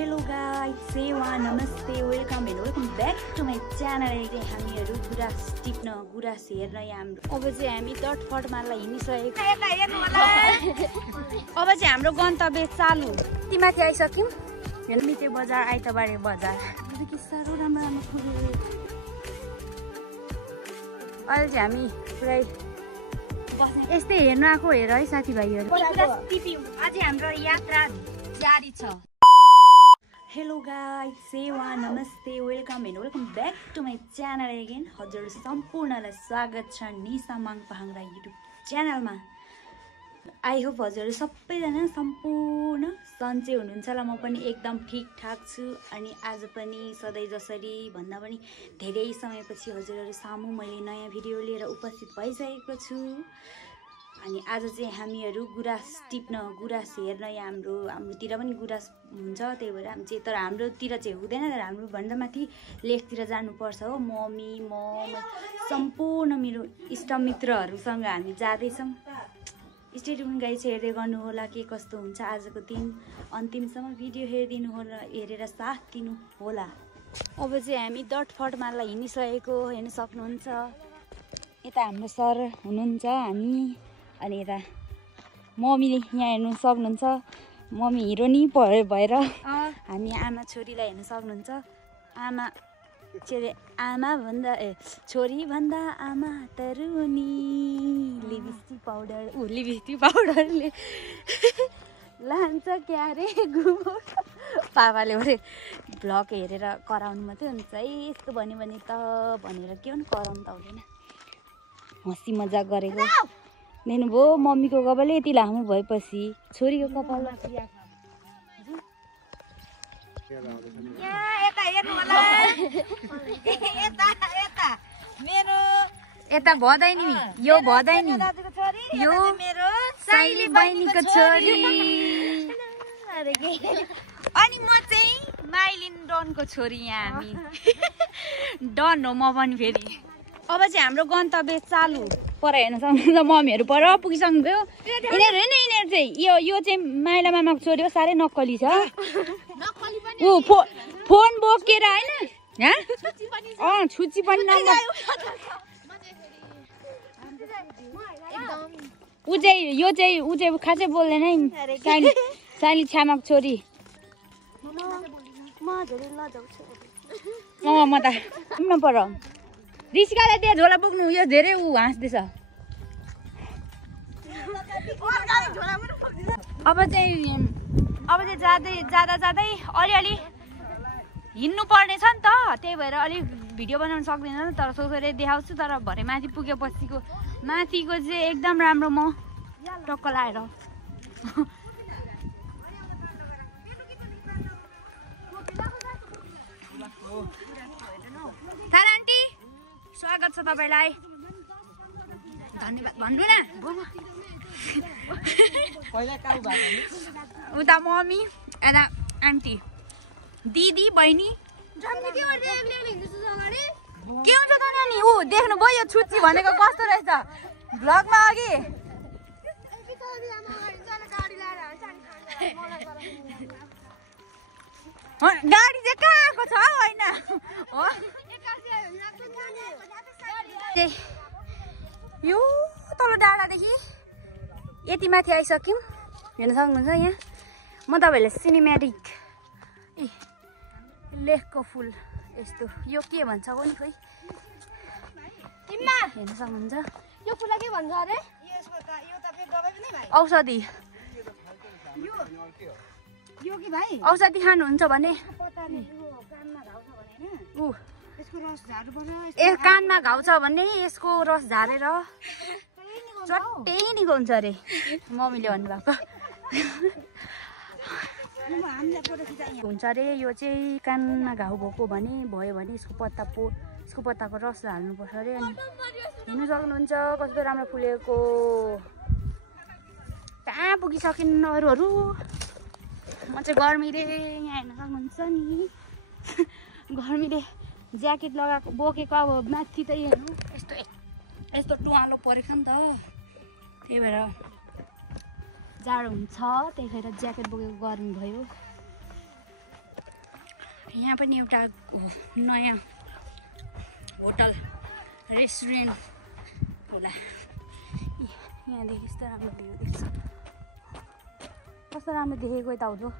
Hello guys, सेवा नमस्ते, welcome and welcome back to my channel. चाहिँ हामीहरू गुराँस टिप्न गुराँस हेर्न हाम्रो अब चाहिँ हामी डटफटमालाई हिँडिसकेको। अब चाहिँ हाम्रो गन्तव्य चालु तिमाथि आइसक्यौँ। हेर्नु त्यो बजार आइतबारे बजार के साह्रो राम्रो राम्रो फुल्यो। अहिले चाहिँ हामी पुरै बस्ने यस्तै हेर्न आएको हेर है साथीभाइहरू। अझै हाम्रो यात्रा जारी छ। हेलो गाइस, सेवा नमस्ते, welcome and welcome back to my channel again. हजुर सम्पूर्णलाई स्वागत छ निसा माङपाहाङरा युट्युब च्यानलमा। आई होप हजुरहरू सबैजना सम्पूर्ण सन्चै हुनुहुन्छ होला। म पनि एकदम ठिकठाक छु। अनि आज पनि सधैँ जसरी भन्दा पनि धेरै समयपछि हजुरहरू सामु मैले नयाँ भिडियो लिएर उपस्थित भइसकेको छु। अनि आज चाहिँ हामीहरू गुराँस टिप्न गुराँस हेर्न हाम्रोतिर पनि गुराँस हुन्छ, त्यही भएर हामी चाहिँ तर हाम्रोतिर चाहिँ हुँदैन, तर हाम्रो भन्दा माथि लेकतिर जानुपर्छ हो। मम्मी म सम्पूर्ण मेरो इष्टमित्रहरूसँग हामी जाँदैछौँ। स्टे ट्युन गाइस, हेर्दै गर्नु होला के कस्तो हुन्छ आजको दिन। अन्तिमसम्म भिडियो हेरिदिनु होला, हेरेर साथ दिनु होला। अब चाहिँ हामी डटफटमालाई हिँडिसकेको हेर्न सक्नुहुन्छ। यता हाम्रो सर हुनुहुन्छ, हामी अनि यता मम्मीले यहाँ हेर्नु सक्नुहुन्छ। मम्मी हिरोनी भएर हामी आमा छोरीलाई हेर्न सक्नुहुन्छ। आमा भन्दा छोरी भन्दा आमा तरुनी लिपस्टिक पाउडरले लान्छ क्यारे घुमो। पापाले भने भ्लग हेरेर कराउनु मात्रै हुन्छ है, यस्तो भन्यो भने त भनेर के भने कराउनु त हुँदैन। हँसी मजाक गरेको दिनु भयो। मम्मीको कपाल यति लामो भएपछि छोरीको कपालमा यता भदै नि यो भदै नि यो साइली बहिनीको छोरी। अनि म चाहिँ माइलिन डनको छोरी। यहाँ हामी डन हो म पनि फेरि। अब चाहिँ हाम्रो गन्तव्य चालु। पर हेर्न सक्नुहुन्छ मम्मीहरू पर पुगिसक्नुभयो। यिनीहरू चाहिँ यो चाहिँ माइला मामाको छोरी हो, साह्रै नक्कली छ। ऊ फोन बोकेर होइन छुच्ची पनि ऊ चाहिँ खासै बोल्दैन है। साइली छ्यामाको छोरी। म त पर रिस्कालाई त्यहाँ झोला बोक्नु यो धेरै ऊ हाँस्दैछ। अब चाहिँ जाँदै अलिअलि हिँड्नु पर्ने छ नि त, त्यही भएर अलिक भिडियो बनाउनु सक्दैन। तर सोचेर देखाउँछु। तर भरे माथि पुगेपछिको माथिको चाहिँ एकदम राम्रो म टक्क लाएर। आन्टी स्वागत छ तपाईँलाई, धन्यवाद भन्नु न। उता मम्मी यता आन्टी दिदी बहिनी के हुन्छ त नानी। ऊ देख्नु भयो यो छुच्ची भनेको कस्तो रहेछ भ्लगमा अघि। गाडी चाहिँ कहाँ आएको छ होइन यो तल डाँडादेखि यति माथि आइसक्यौँ। हेर्न सक्नुहुन्छ यहाँ म तपाईँहरूलाई सिनेमेटिक लेखको फुल यस्तो यो के भन्छ कोनि खोइ हेर्न सक्नुहुन्छ। यो फुललाई के भन्छ अरे? औषधि। यो कि भाइ औषधि खानुहुन्छ भने कानमा घाउ छ भने यसको रस झारेर चट्टै निको हुन्छ अरे मम्मीले भन्नुभएको हुन्छ अरे। यो चाहिँ कानमा घाउ भयो भने यसको पत्ताको रस हाल्नुपर्छ अरे। अनि हेर्नु सक्नुहुन्छ कस्तो राम्रो फुलेको। कहाँ पुगिसकिन् अरूहरू। म चाहिँ गर्मीले यहाँ हेर्न सक्नुहुन्छ नि गर्मीले ज्याकेट लगाएको बोकेको। अब माथि त हेर्नु यस्तो टुवालो परेको छ नि त, त्यही भएर जाडो हुन्छ, त्यही भएर ज्याकेट बोकेको गर्मी भयो। यहाँ पनि एउटा नयाँ होटल रेस्टुरेन्ट होला। यहाँदेखि यस्तो राम्रो भ्यू देख्छ। कस्तो राम्रो देखेको यता हुँदो।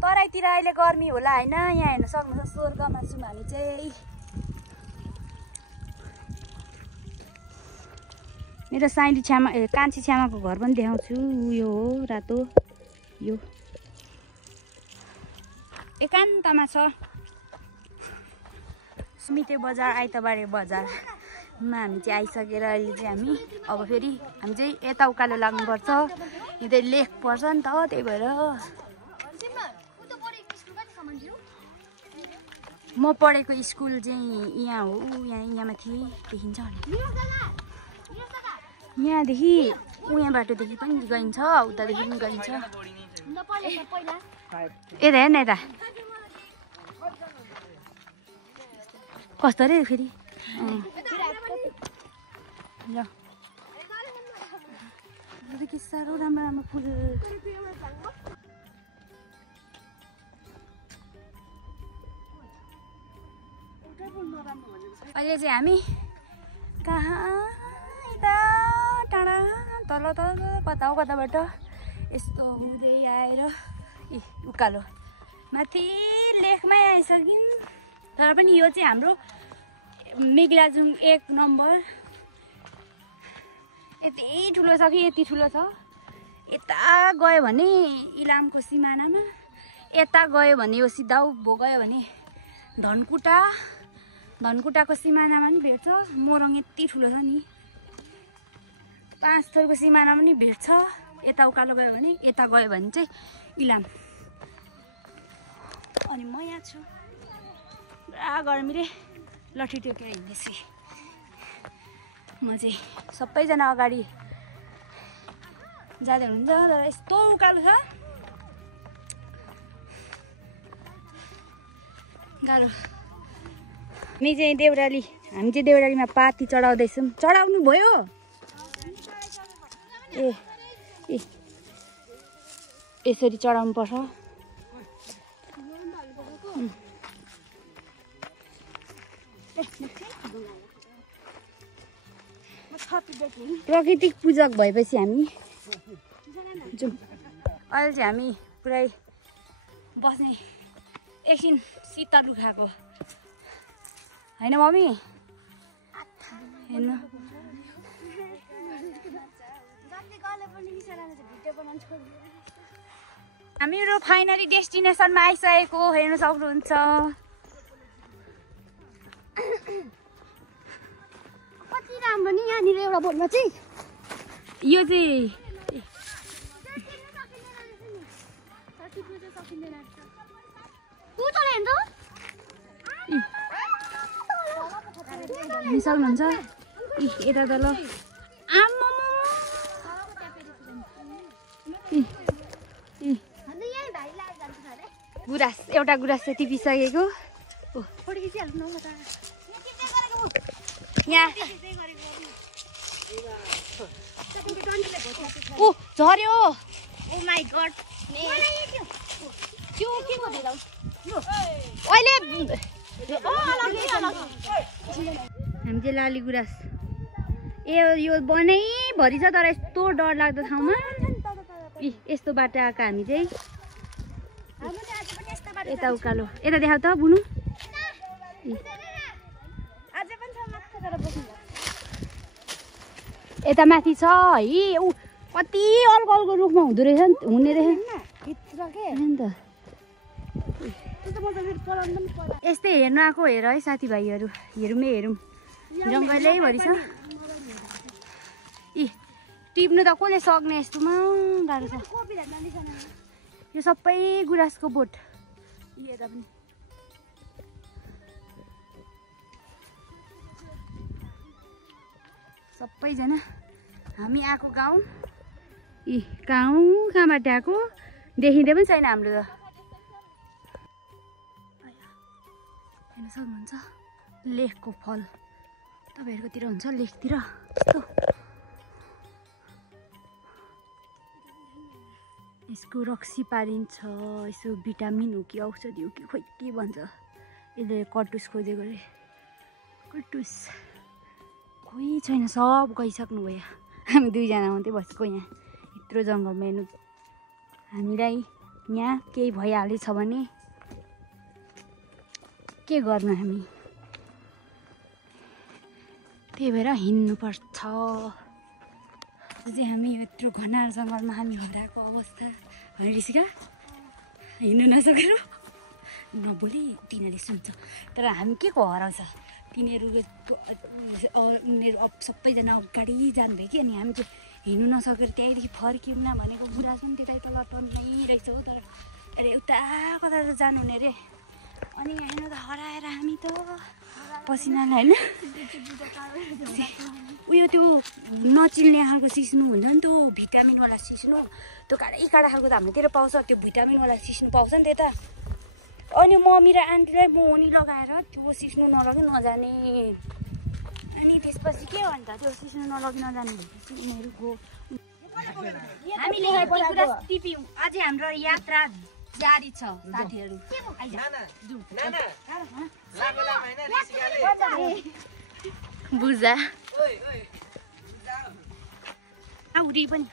तराईतिर अहिले गर्मी होला होइन, यहाँ हेर्न सक्नुहुन्छ स्वर्गमा छौँ हामी चाहिँ। मेरो साइली छ्यामा कान्छी छ्यामाको घर पनि देखाउँछु। यो हो रातो, यो एकान्तमा छ। सुमिते बजार, आइतबारे बजारमा हामी चाहिँ आइसकेर अहिले चाहिँ हामी अब फेरि हामी चाहिँ यता उकालो लाग्नुपर्छ। यो चाहिँ लेक पर्छ नि त, त्यही भएर म पढेको स्कुल चाहिँ यहाँ हो। यहाँ माथि देखिन्छ भने यहाँदेखि उहाँ बाटोदेखि पनि गइन्छ, उतादेखि पनि गइन्छ। यता हेर्न यता कस्तो अरे फेरि। ल के साह्रो राम्रो राम्रो फुल। अहिले चाहिँ हामी कहाँ यता टाढा तल तल कता कताबाट यस्तो हुँदै आएर उकालो माथि लेकमै आइसक्यौँ। तर पनि यो चाहिँ हाम्रो मेघलाजुङ 1 नम्बर। यति ठुलो छ कि यति ठुलो छ। यता गयो भने इलामको सिमानामा, यता गयो भने यो सिधा उभो गयो भने धनकुटाको सिमानामा पनि भेट्छ। मोरङ यति ठुलो छ नि, 5 थरको सिमानामा पनि भेट्छ। यता उकालो गयो भने, यता गयो भने चाहिँ इलाम। अनि म यहाँ छु, पुरा गर्मीले लट्ठी टेकेर हिँड्दैछु। म चाहिँ सबैजना अगाडि जाँदै हुन्छ, तर यस्तो उकालो छ गाह्रो। हामी चाहिँ देउरालीमा पाती चढाउँदैछौँ। चढाउनु भयो? ए यसरी चढाउनु पर्छ। प्राकृतिक पूजक भएपछि हामी जाउँ। अहिले चाहिँ हामी पुरै बस्ने एकछिन शीतल खाएको होइन मम्मी? हेर्नु हामीहरू फाइनली डेस्टिनेसनमा आइसकेको हेर्न सक्नुहुन्छ। कति राम्रो नि यहाँनिर एउटा बोटमा चाहिँ यो चाहिँ सक्नुहुन्छ यता त ल। गुराँस एउटा गुराँस चाहिँ टिपिसकेको। यहाँ ओ झर्यो। ओ माई गड, त्यो के गर्दै अहिले हामी चाहिँ लाली गुराँस यो बनैभरि छ, तर यस्तो डर लाग्दो ठाउँमा यस्तो बाटो आएको हामी चाहिँ। यता उकालो यता देखाउ त बुनु। यता माथि छ है, ऊ कति अल्गो अल्गो रुखमा हुँदो रहेछ हुने रहेछ नि त। यस्तै हेर्न आएको हेर है साथीभाइहरू, हेरौँ जङ्गलै भरि छ। टिप्नु त कसले सक्ने, यस्तोमा गाह्रो छ। यो सबै गुराँसको बोट। यता पनि सबैजना हामी आएको गाउँ कहाँबाट आएको देखिँदै पनि छैन हाम्रो त। हेर्न सक्नुहुन्छ लेकको फल, तपाईँहरूकोतिर हुन्छ लेकतिर यस्तो यसको रक्सी पारिन्छ, यसो भिटामिन हो कि औषधि हो कि खोइ के भन्छ। यसले कटुस खोजेको अरे, कटुस कोही छैन, सब गइसक्नु भयो। हामी दुईजना मात्रै बसेको यहाँ यत्रो जङ्गलमा। हेर्नु हामीलाई यहाँ केही भइहालेछ भने के गर्नु हामी, त्यही भएर हिँड्नुपर्छ। अझै हामी यत्रो घना जङ्गलमा हामी हराएको अवस्था होइन ऋषिका, हिँड्नु नसकेर नबोली तिनीहरूले सुन्छ। तर हामी के को हराउँछ, तिनीहरू अब सबैजना अगाडि जानुभयो कि, अनि हामी चाहिँ हिँड्नु नसकेर त्यहीँदेखि फर्क्यौँ न भनेको। गुराँस पनि त्यतै तल टन्नै रहेछ हौ, तर अरे उता कता त जानुहुने अरे। अनि हेर्नु त हराएर हामी त पसिनालाई होइन उयो त्यो नचिल्ने खालको सिस्नु हुन्छ नि, त्यो भिटामिनवाला सिस्नु, त्यो काडा खालको त हाम्रोतिर पाउँछ, त्यो भिटामिनवाला सिस्नु पाउँछ नि त्यता। अनि मम्मी र आन्टीलाई मोनी लगाएर त्यो सिस्नु नलगी नजाने। अनि त्यसपछि के भन्छ, त्यो सिस्नु नलगी नजाने भनेपछि उनीहरूको हामीले टिप्यौँ। अझै हाम्रो यात्रा जारी छ साथीहरू। बुझा उडी पनि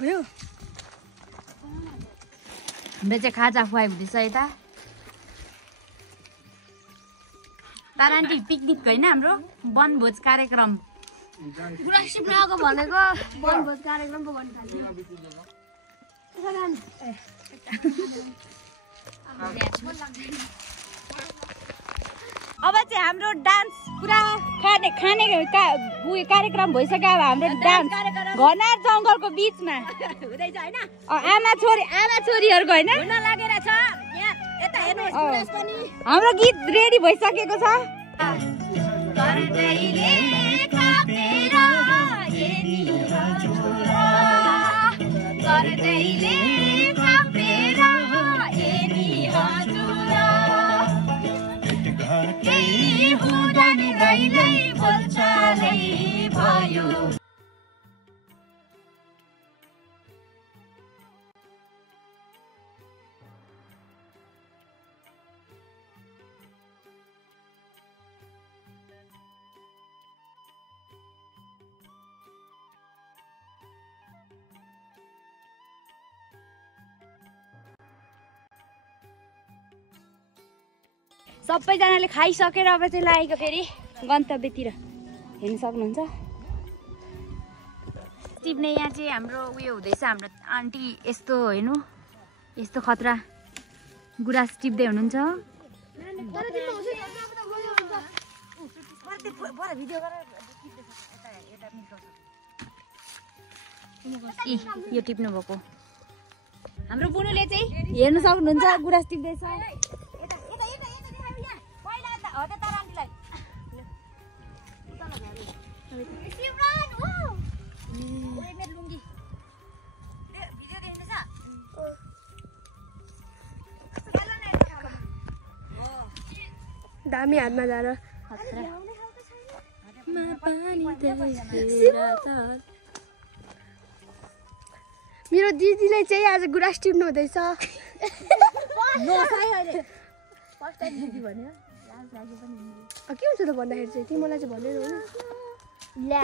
भयो। हाम्रो चाहिँ खाजा खुवाइ हुँदैछ यता। तारान्टी पिकनिक होइन, हाम्रो वनभोज कार्यक्रम। गुराँस टिप्न आएको भनेको वनभोज कार्यक्रम पो गर्नु थाल्यो। अब चाहिँ हाम्रो डान्स पुरा खाने उयो कार्यक्रम भइसक्यो। अब हाम्रो डान्स घना जङ्गलको बिचमा हुँदैछ होइन, आमा छोरीहरूको होइन लागेर छ। यता हेर्नुहोस्, हाम्रो गीत रेडी भइसकेको छ। सबैजनाले खाइसकेर अब चाहिँ लागेको फेरि गन्तव्यतिर हेर्न सक्नुहुन्छ। टिप्ने यहाँ चाहिँ हाम्रो उयो हुँदैछ। हाम्रो आन्टी यस्तो हेर्नु, यस्तो खतरा गुराँस टिप्दै हुनुहुन्छ। यो टिप्नु भएको हाम्रो बुनुले चाहिँ हेर्न सक्नुहुन्छ, गुराँस टिप्दैछ। दामी हातमा जान मेरो दिदीले चाहिँ आज गुराँस टिप्नु हुँदैछ। के हुन्छ त भन्दाखेरि चाहिँ तिमीलाई चाहिँ भनेर हो यहाँ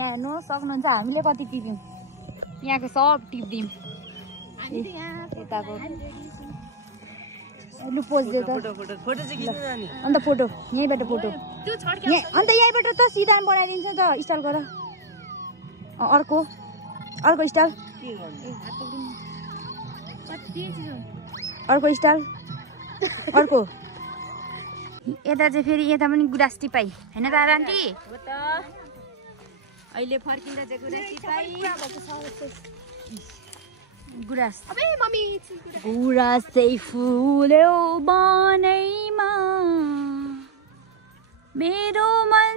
हेर्नु सक्नुहुन्छ, हामीले कति टिप्यौँ, यहाँको सब टिप्दिउँ। यताको लु पोज दे त, अन्त फोटो यहीँबाट फोटो, अन्त यहीँबाट त सिधा बनाइदिन्छ त। स्टाइल गर, अर्को स्टाइल, अर्को स्टाइल, अर्को। यता चाहिँ फेरि यता पनि गुराँस टिपाई होइन त आन्टी? अहिले फर्किँदा चाहिँ गुराँस टिपाई। गुराँस चाहिँ फुल्यो बनैमा, मेरो मन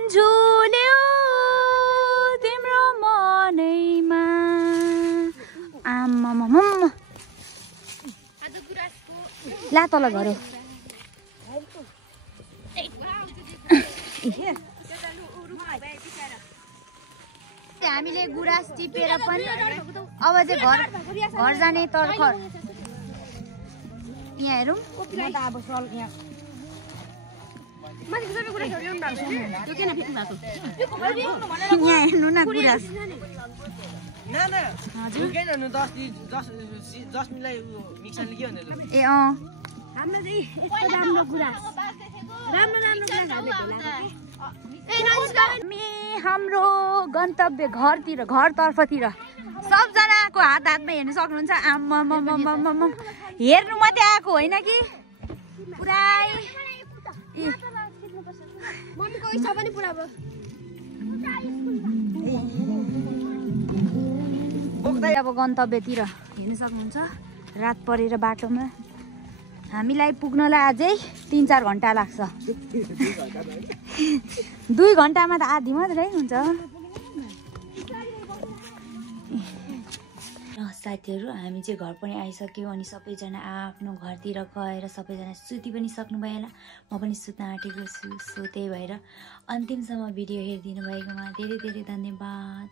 ला तल घरो हामीले गुराँस टिपेर पनि अब चाहिँ घर जाने तर्खर यहाँ हेरौँ यहाँ हेर्नु न गुराँस ए हाम्रो गन्तव्य घरतर्फतिर सबजनाको हातमा हेर्नु सक्नुहुन्छ आम्मा हेर्नु मात्रै आएको होइन कि पुरै अब गन्तव्यतिर हेर्नु सक्नुहुन्छ रात परेर बाटोमा हामीलाई पुग्नलाई अझै 3-4 घन्टा लाग्छ 2 घन्टामा त आधी मात्रै हुन्छ साथीहरू हामी चाहिँ घर पनि आइसक्यौँ अनि सबैजना आफ्नो घरतिर गएर सबैजना सुति पनि सक्नुभयो होला म पनि सुत्न आँटेको छु सो त्यही भएर अन्तिमसम्म भिडियो हेरिदिनु भएकोमा धेरै धेरै धन्यवाद।